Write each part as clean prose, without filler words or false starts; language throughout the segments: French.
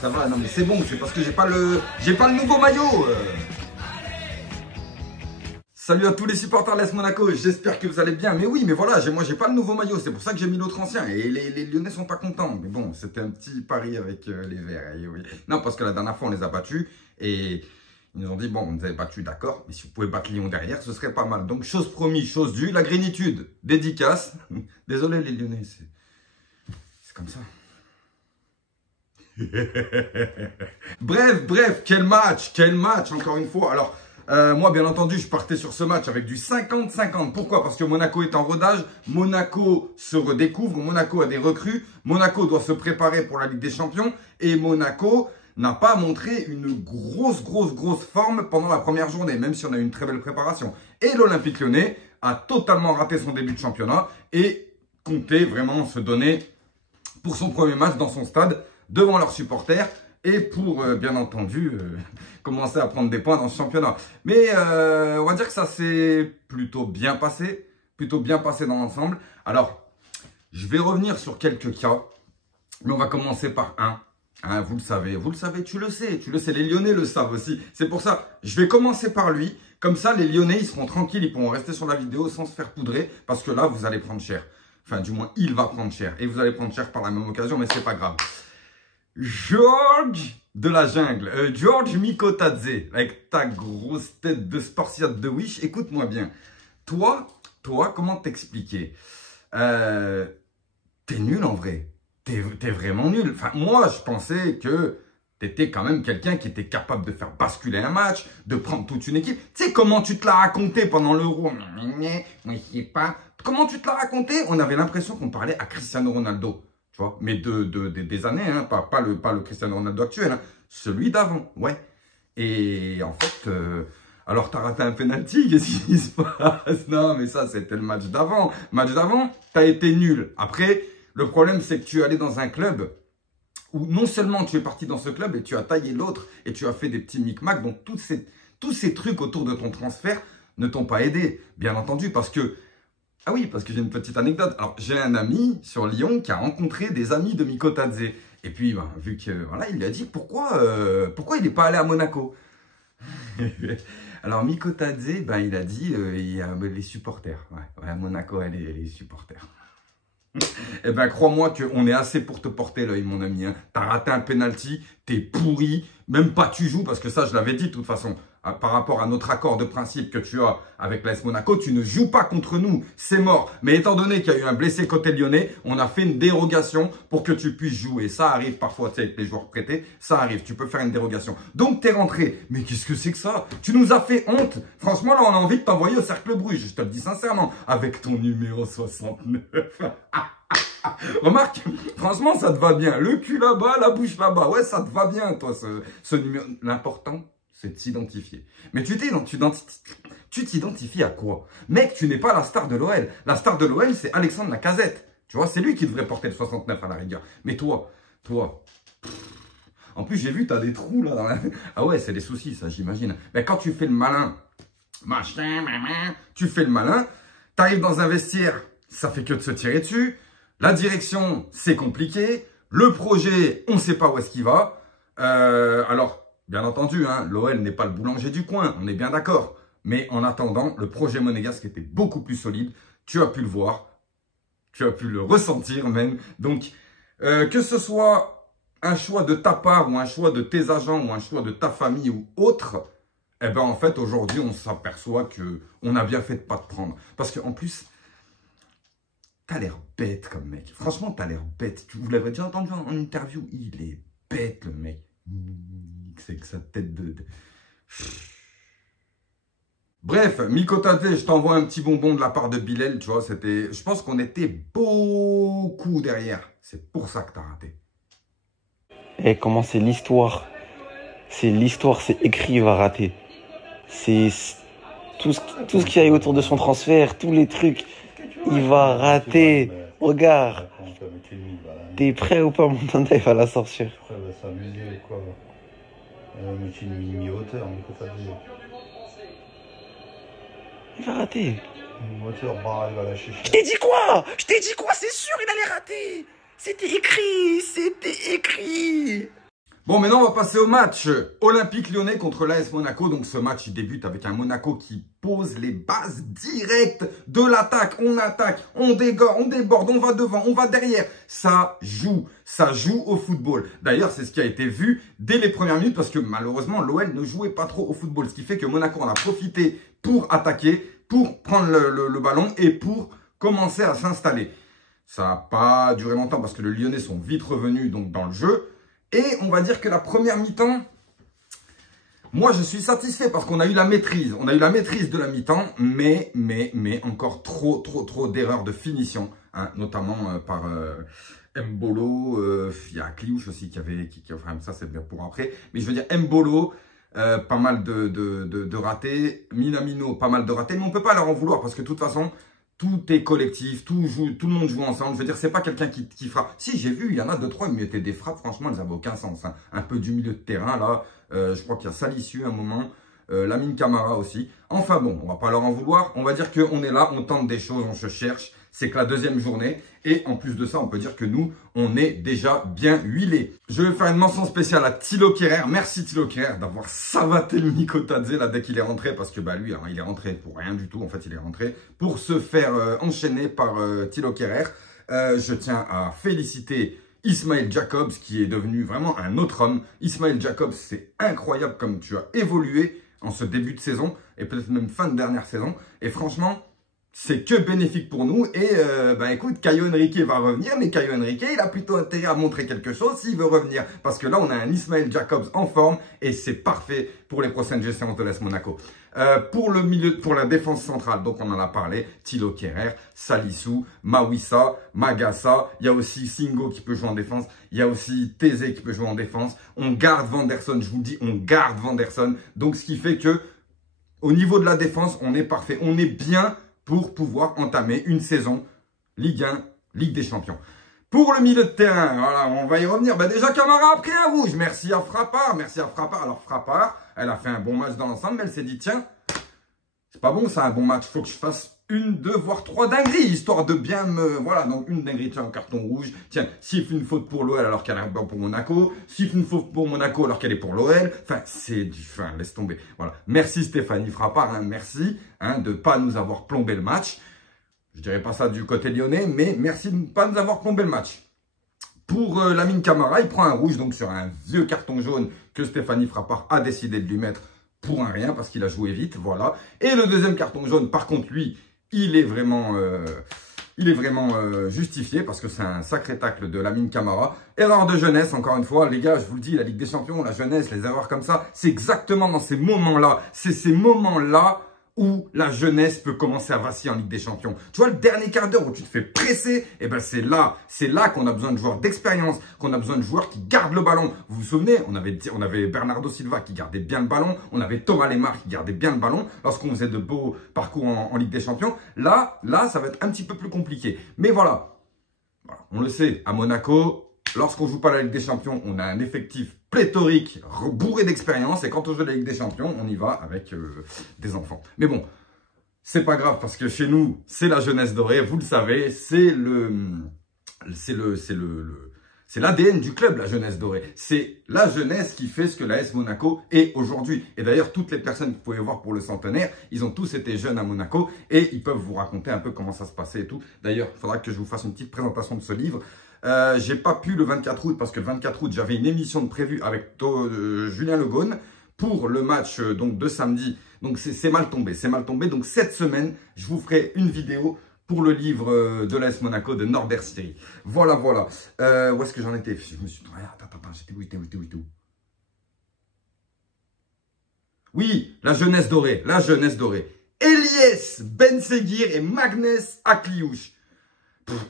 ça va. Non mais c'est bon, c'est parce que j'ai pas le nouveau maillot. Salut à tous les supporters de l'AS Monaco, j'espère que vous allez bien. Mais oui, mais voilà, moi j'ai pas le nouveau maillot, c'est pour ça que j'ai mis l'autre ancien. Et les Lyonnais sont pas contents. Mais bon, c'était un petit pari avec les Verts. Et oui. Non, parce que la dernière fois on les a battus et ils nous ont dit, bon, on nous avait battus, d'accord, mais si vous pouvez battre Lyon derrière, ce serait pas mal. Donc chose promise, chose due, la grénitude, dédicace. Désolé les Lyonnais, c'est comme ça. Bref, quel match, encore une fois. Alors, moi, bien entendu, je partais sur ce match avec du 50-50. Pourquoi? Parce que Monaco est en rodage, Monaco se redécouvre, Monaco a des recrues, Monaco doit se préparer pour la Ligue des Champions, et Monaco n'a pas montré une grosse forme pendant la première journée, même si on a eu une très belle préparation. Et l'Olympique Lyonnais a totalement raté son début de championnat et comptait vraiment se donner pour son premier match dans son stade, devant leurs supporters, et pour, bien entendu, commencer à prendre des points dans ce championnat. Mais on va dire que ça s'est plutôt bien passé dans l'ensemble. Alors, je vais revenir sur quelques cas, mais on va commencer par un. Hein, vous le savez, tu le sais, les Lyonnais le savent aussi. C'est pour ça, je vais commencer par lui. Comme ça, les Lyonnais, ils seront tranquilles, ils pourront rester sur la vidéo sans se faire poudrer, parce que là, vous allez prendre cher. Enfin, du moins, il va prendre cher. Et vous allez prendre cher par la même occasion, mais c'est pas grave. Georges de la jungle, Georges Mikotadze, avec ta grosse tête de spartiate de Wish, écoute-moi bien. Toi, comment t'expliquer? T'es nul en vrai. T'es vraiment nul. Enfin, moi, je pensais que t'étais quand même quelqu'un qui était capable de faire basculer un match, de prendre toute une équipe. Tu sais comment tu te l'as raconté pendant l'Euro? Moi, je sais pas. Comment tu te l'as raconté? On avait l'impression qu'on parlait à Cristiano Ronaldo. Tu vois, mais des années, hein, pas le Cristiano Ronaldo actuel, hein, celui d'avant, ouais. Et en fait, alors t'as raté un penalty, qu'est-ce qui se passe? Non, mais ça, c'était le match d'avant. Match d'avant, t'as été nul. Après, le problème, c'est que tu es allé dans un club où non seulement tu es parti dans ce club et tu as taillé l'autre et tu as fait des petits micmacs, donc tous ces trucs autour de ton transfert ne t'ont pas aidé, bien entendu, parce que ah oui, parce que j'ai une petite anecdote. Alors, j'ai un ami sur Lyon qui a rencontré des amis de Mikotadze. Et puis, ben, vu que, voilà, il lui a dit pourquoi il n'est pas allé à Monaco. Alors, Mikotadze, ben, il a dit, il y a les supporters. Ouais, à Monaco, elle est supporters. Eh ben, crois-moi qu'on est assez pour te porter l'œil, mon ami. Hein. T'as raté un penalty, t'es pourri, même pas tu joues, parce que ça, je l'avais dit de toute façon. Par rapport à notre accord de principe que tu as avec l'AS Monaco, tu ne joues pas contre nous, c'est mort. Mais étant donné qu'il y a eu un blessé côté lyonnais, on a fait une dérogation pour que tu puisses jouer. Ça arrive parfois, tu sais, avec les joueurs prêtés, ça arrive, tu peux faire une dérogation. Donc, t'es rentré. Mais qu'est-ce que c'est que ça? Tu nous as fait honte. Franchement, là, on a envie de t'envoyer au Cercle Bruges, je te le dis sincèrement, avec ton numéro 69. Remarque, franchement, ça te va bien. Le cul là-bas, la bouche là-bas. Ouais, ça te va bien, toi, ce numéro. L'important, c'est de s'identifier. Mais tu t'identifies à quoi? Mec, tu n'es pas la star de l'OL. La star de l'OL, c'est Alexandre Lacazette. Tu vois, c'est lui qui devrait porter le 69 à la rigueur. Mais toi. En plus, j'ai vu, tu as des trous là dans la... Ah ouais, c'est des soucis, ça, j'imagine. Mais quand tu fais le malin, tu fais le malin, tu arrives dans un vestiaire, ça fait que de se tirer dessus. La direction, c'est compliqué. Le projet, on ne sait pas où est-ce qu'il va. Alors, bien entendu, hein, l'OL n'est pas le boulanger du coin, on est bien d'accord. Mais en attendant, le projet monégasque était beaucoup plus solide. Tu as pu le voir, tu as pu le ressentir même. Donc, que ce soit un choix de ta part ou un choix de tes agents ou un choix de ta famille ou autre, eh ben en fait, aujourd'hui, on s'aperçoit qu'on a bien fait de ne pas te prendre. Parce qu'en plus... T'as l'air bête comme mec. Franchement, t'as l'air bête. Vous l'avez déjà entendu en interview. Il est bête, le mec. C'est que sa tête de... Bref, Mikotadze, je t'envoie un petit bonbon de la part de Bilal. Tu vois, c'était... Je pense qu'on était beaucoup derrière. C'est pour ça que t'as raté. Et comment c'est l'histoire? C'est l'histoire, c'est écrit, il va rater. C'est tout ce qu'il y a autour de son transfert, tous les trucs. Il va rater. Regarde. T'es prêt ou pas, mon tanda, il va la sortir. Après, il va s'amuser ou quoi. Il va mettre une mi-hauteur, il va rater. Une hauteur, bah, il va la chercher. Je t'ai dit quoi? C'est sûr, il allait rater. C'était écrit. Bon, maintenant, on va passer au match Olympique Lyonnais contre l'AS Monaco. Donc, ce match, il débute avec un Monaco qui pose les bases directes de l'attaque. On attaque, on déborde, on va devant, on va derrière. Ça joue au football. D'ailleurs, c'est ce qui a été vu dès les premières minutes parce que malheureusement, l'OL ne jouait pas trop au football. Ce qui fait que Monaco en a profité pour attaquer, pour prendre le ballon et pour commencer à s'installer. Ça n'a pas duré longtemps parce que les Lyonnais sont vite revenus donc, dans le jeu. Et on va dire que la première mi-temps, moi je suis satisfait parce qu'on a eu la maîtrise. On a eu la maîtrise de la mi-temps, mais encore trop d'erreurs de finition, hein, notamment par Mbolo. Il y a Kliouche aussi qui enfin ça c'est bien pour après. Mais je veux dire Mbolo, pas mal de ratés. Minamino, pas mal de ratés. Mais on ne peut pas leur en vouloir parce que de toute façon, tout est collectif, tout le monde joue ensemble. Je veux dire, c'est pas quelqu'un qui frappe. Si, j'ai vu, il y en a 2-3, ils mettaient des frappes, franchement, elles n'avaient aucun sens. Hein. Un peu du milieu de terrain, là. Je crois qu'il y a Salisu à un moment. Lamine Camara aussi. Enfin bon, on va pas leur en vouloir. On va dire qu'on est là, on tente des choses, on se cherche. C'est que la deuxième journée. Et en plus de ça, on peut dire que nous, on est déjà bien huilés. Je vais faire une mention spéciale à Thilo Kehrer. Merci Thilo Kehrer d'avoir savaté le Nico Tadze là dès qu'il est rentré. Parce que bah lui, hein, il est rentré pour rien du tout. En fait, il est rentré pour se faire enchaîner par Thilo Kehrer. Je tiens à féliciter Ismail Jacobs qui est devenu vraiment un autre homme. Ismail Jacobs, c'est incroyable comme tu as évolué en ce début de saison. Et peut-être même fin de dernière saison. Et franchement, c'est que bénéfique pour nous. Et bah écoute, Caio Henrique va revenir, mais Caio Henrique, il a plutôt intérêt à montrer quelque chose s'il veut revenir. Parce que là, on a un Ismail Jacobs en forme et c'est parfait pour les prochaines séances de l'AS Monaco. Pour le milieu, pour la défense centrale, donc on en a parlé, Thilo Kehrer, Salisu, Mawissa, Magassa, il y a aussi Singo qui peut jouer en défense, il y a aussi Thésée qui peut jouer en défense. On garde Vanderson, je vous le dis, on garde Vanderson. Donc ce qui fait que au niveau de la défense, on est parfait, on est bien pour pouvoir entamer une saison Ligue 1, Ligue des Champions. Pour le milieu de terrain, voilà, on va y revenir. Ben déjà, Camara a pris un rouge. Merci à Frappard. Alors, Frappard, elle a fait un bon match dans l'ensemble, mais elle s'est dit, tiens, c'est pas bon, ça, un bon match. Faut que je fasse 1, 2, voire 3 dingueries, histoire de bien me... Voilà, donc une dinguerie, tiens, un carton rouge. Tiens, siffle une faute pour l'OL alors qu'elle est pour Monaco. Siffle une faute pour Monaco alors qu'elle est pour l'OL. Enfin, c'est du... Enfin, laisse tomber. Voilà. Merci Stéphanie Frappard, hein, merci de ne pas nous avoir plombé le match. Je dirais pas ça du côté lyonnais, mais merci de ne pas nous avoir plombé le match. Pour Lamine Camara, il prend un rouge donc sur un vieux carton jaune que Stéphanie Frappard a décidé de lui mettre pour un rien parce qu'il a joué vite, voilà. Et le deuxième carton jaune, par contre, lui, il est vraiment justifié parce que c'est un sacré tacle de Lamine Camara. Erreur de jeunesse, encore une fois, les gars, je vous le dis, la Ligue des Champions, la jeunesse, les erreurs comme ça, c'est exactement dans ces moments-là, c'est ces moments-là où la jeunesse peut commencer à vaciller en Ligue des Champions. Tu vois, le dernier quart d'heure où tu te fais presser, et ben c'est là qu'on a besoin de joueurs d'expérience, qu'on a besoin de joueurs qui gardent le ballon. Vous vous souvenez, on avait Bernardo Silva qui gardait bien le ballon, on avait Thomas Lemar qui gardait bien le ballon lorsqu'on faisait de beaux parcours en Ligue des Champions. Là, ça va être un petit peu plus compliqué. Mais voilà, on le sait, à Monaco, lorsqu'on joue pas la Ligue des Champions, on a un effectif pléthorique, bourré d'expérience. Et quand on joue la Ligue des Champions, on y va avec des enfants. Mais bon, c'est pas grave parce que chez nous, c'est la jeunesse dorée. Vous le savez, c'est l'ADN du club, la jeunesse dorée. C'est la jeunesse qui fait ce que l'AS Monaco est aujourd'hui. Et d'ailleurs, toutes les personnes que vous pouvez voir pour le centenaire, ils ont tous été jeunes à Monaco et ils peuvent vous raconter un peu comment ça se passait et tout. D'ailleurs, il faudra que je vous fasse une petite présentation de ce livre. J'ai pas pu le 24 août parce que le 24 août, j'avais une émission de prévue avec Julien Le Gaulle pour le match donc de samedi. Donc c'est mal tombé, Donc cette semaine, je vous ferai une vidéo pour le livre de l'AS Monaco de Norbert Siri. Voilà. Où est-ce que j'en étais? Je me suis... Attends, j'étais où? Oui, la jeunesse dorée. Eliès Benseguir et Magnès Akliouche.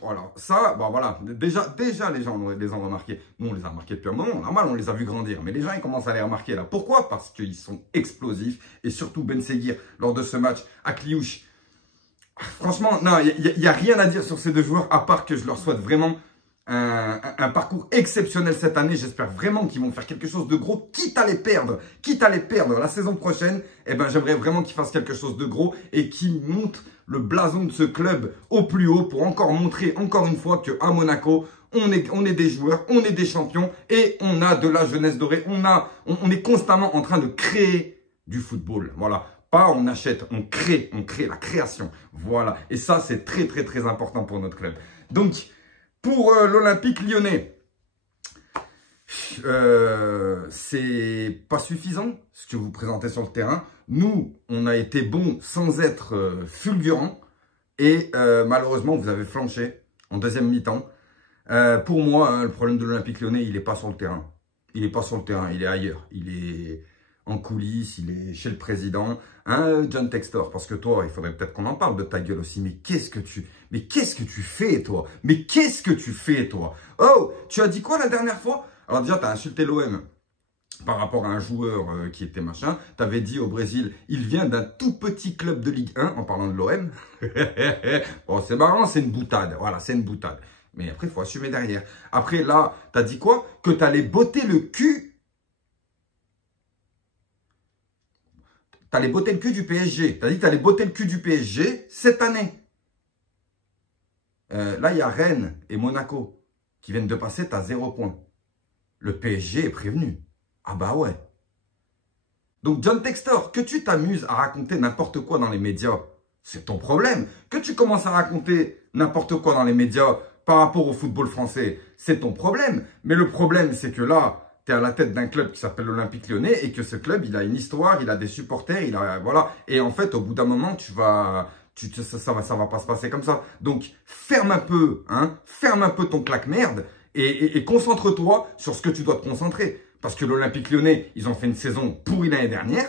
Voilà, ça, bon voilà, déjà les gens les ont remarqués. Nous, on les a remarqués depuis un moment, normal, on les a vus grandir. Mais les gens, ils commencent à les remarquer là. Pourquoi? Parce qu'ils sont explosifs. Et surtout, Benseguir, lors de ce match, Akliouche. Franchement, non, il n'y a rien à dire sur ces deux joueurs, à part que je leur souhaite vraiment un parcours exceptionnel cette année. J'espère vraiment qu'ils vont faire quelque chose de gros, quitte à les perdre la saison prochaine. Eh ben, j'aimerais vraiment qu'ils fassent quelque chose de gros et qu'ils montent le blason de ce club au plus haut pour encore montrer, encore une fois, qu'à Monaco, on est des joueurs, on est des champions et on a de la jeunesse dorée. On est constamment en train de créer du football. Voilà. Pas on achète, on crée la création. Voilà. Et ça, c'est très, très, très important pour notre club. Donc, pour l'Olympique Lyonnais, c'est pas suffisant ce que vous présentez sur le terrain. Nous, on a été bons sans être fulgurants. Et malheureusement, vous avez flanché en deuxième mi-temps. Pour moi, hein, le problème de l'Olympique Lyonnais, il n'est pas sur le terrain. Il n'est pas sur le terrain, il est ailleurs. Il est en coulisses, il est chez le président. Hein, John Textor, parce que toi, il faudrait peut-être qu'on en parle de ta gueule aussi. Mais qu'est-ce que tu fais, toi? Mais qu'est-ce que tu fais, toi? Oh, tu as dit quoi la dernière fois? Alors déjà, tu as insulté l'OM par rapport à un joueur qui était machin. Tu avais dit au Brésil, il vient d'un tout petit club de Ligue 1, en parlant de l'OM. Bon, c'est marrant, c'est une boutade. Voilà, c'est une boutade. Mais après, il faut assumer derrière. Après, là, tu as dit quoi? Que tu allais botter le cul. Tu allais botter le cul du PSG. Tu as dit que tu allais botter le cul du PSG cette année. Là, il y a Rennes et Monaco qui viennent de passer, tu as 0 points. Le PSG est prévenu. Ah bah ouais. Donc, John Textor, que tu t'amuses à raconter n'importe quoi dans les médias, c'est ton problème. Que tu commences à raconter n'importe quoi dans les médias par rapport au football français, c'est ton problème. Mais le problème, c'est que là, tu es à la tête d'un club qui s'appelle l'Olympique Lyonnais et que ce club, il a une histoire, il a des supporters, voilà. Et en fait, au bout d'un moment, ça va pas se passer comme ça. Donc, ferme un peu ton claque-merde et concentre-toi sur ce que tu dois te concentrer. Parce que l'Olympique Lyonnais, ils ont fait une saison pourrie l'année dernière.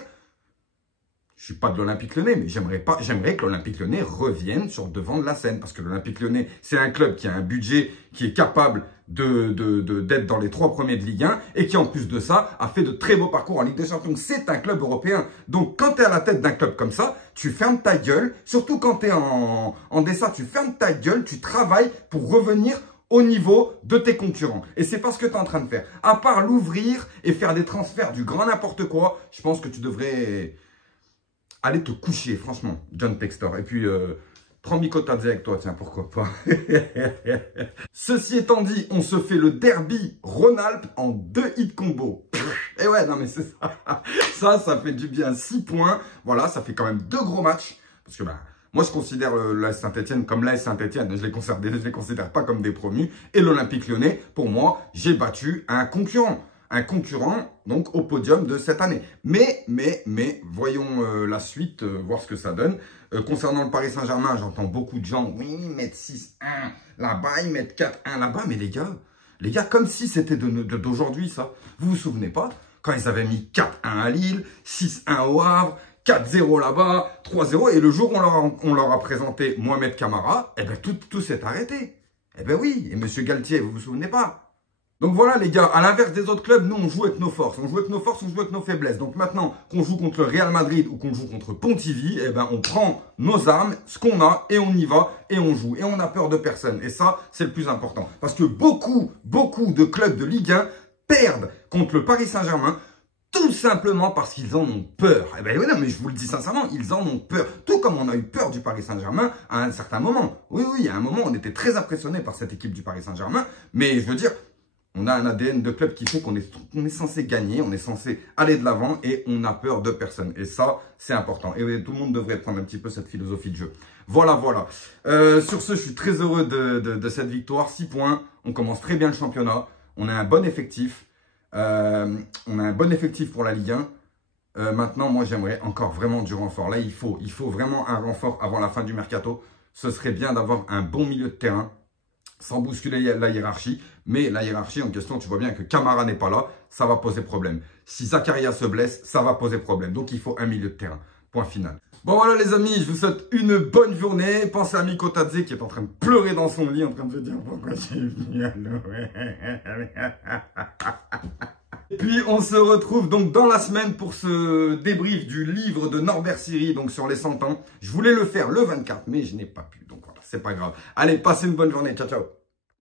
Je suis pas de l'Olympique Lyonnais, mais j'aimerais que l'Olympique Lyonnais revienne sur le devant de la scène. Parce que l'Olympique Lyonnais, c'est un club qui a un budget qui est capable d'être dans les 3 premiers de Ligue 1 et qui, en plus de ça, a fait de très beaux parcours en Ligue des Champions. C'est un club européen. Donc, quand tu es à la tête d'un club comme ça, tu fermes ta gueule. Surtout quand tu es en dessin, tu fermes ta gueule, tu travailles pour revenir au niveau de tes concurrents. Et c'est pas ce que tu es en train de faire. À part l'ouvrir et faire des transferts du grand n'importe quoi, je pense que tu devrais aller te coucher, franchement, John Textor. Et puis, prends Mikotadze avec toi, tiens, pourquoi pas. Ceci étant dit, on se fait le derby Rhône-Alpes en 2 hits combo. Et ouais, non mais c'est ça. Ça fait du bien, 6 points. Voilà, ça fait quand même 2 gros matchs. Parce que moi, je considère l'AS Saint-Etienne comme l'AS Saint-Etienne. Je les considère pas comme des promus. Et l'Olympique Lyonnais, pour moi, j'ai battu un concurrent. Un concurrent, donc, au podium de cette année. Mais, voyons la suite, voir ce que ça donne. Concernant le Paris Saint-Germain, j'entends beaucoup de gens, oui, ils mettent 6-1 là-bas, ils mettent 4-1 là-bas. Mais les gars, comme si c'était d'aujourd'hui, ça. Vous vous souvenez pas? Quand ils avaient mis 4-1 à Lille, 6-1 au Havre, 4-0 là-bas, 3-0. Et le jour où on leur a présenté Mohamed Camara, eh ben, tout s'est arrêté. Eh ben oui, et monsieur Galtier, vous vous souvenez pas? Donc voilà les gars, à l'inverse des autres clubs, nous on joue avec nos forces, on joue avec nos faiblesses. Donc maintenant qu'on joue contre le Real Madrid ou qu'on joue contre Pontivy, eh ben on prend nos armes, ce qu'on a, et on y va, et on joue. Et on n'a peur de personne. Et ça, c'est le plus important. Parce que beaucoup de clubs de Ligue 1 perdent contre le Paris Saint-Germain, tout simplement parce qu'ils en ont peur. Eh ben oui, non, mais je vous le dis sincèrement, ils en ont peur. Tout comme on a eu peur du Paris Saint-Germain à un certain moment. Oui, il y a un moment, on était très impressionnés par cette équipe du Paris Saint-Germain. Mais je veux dire, on a un ADN de club qui fait qu'on est censé gagner, on est censé aller de l'avant et on a peur de personne. Et ça, c'est important. Et tout le monde devrait prendre un petit peu cette philosophie de jeu. Voilà. Sur ce, je suis très heureux de cette victoire. 6 points. On commence très bien le championnat. On a un bon effectif. Pour la Ligue 1. Maintenant, moi, j'aimerais encore vraiment du renfort. Là, il faut vraiment un renfort avant la fin du mercato. Ce serait bien d'avoir un bon milieu de terrain, sans bousculer la hiérarchie. Mais la hiérarchie en question, tu vois bien que Camara n'est pas là, ça va poser problème. Si Zakaria se blesse, ça va poser problème. Donc, il faut un milieu de terrain. Point final. Bon, voilà les amis, je vous souhaite une bonne journée. Pensez à Mikotadze qui est en train de pleurer dans son lit, en train de se dire pourquoi j'ai venu à l'OM. Et puis, on se retrouve donc dans la semaine pour ce débrief du livre de Norbert Siri, donc sur les 100 ans. Je voulais le faire le 24, mais je n'ai pas pu. Donc voilà, c'est pas grave. Allez, passez une bonne journée. Ciao, ciao.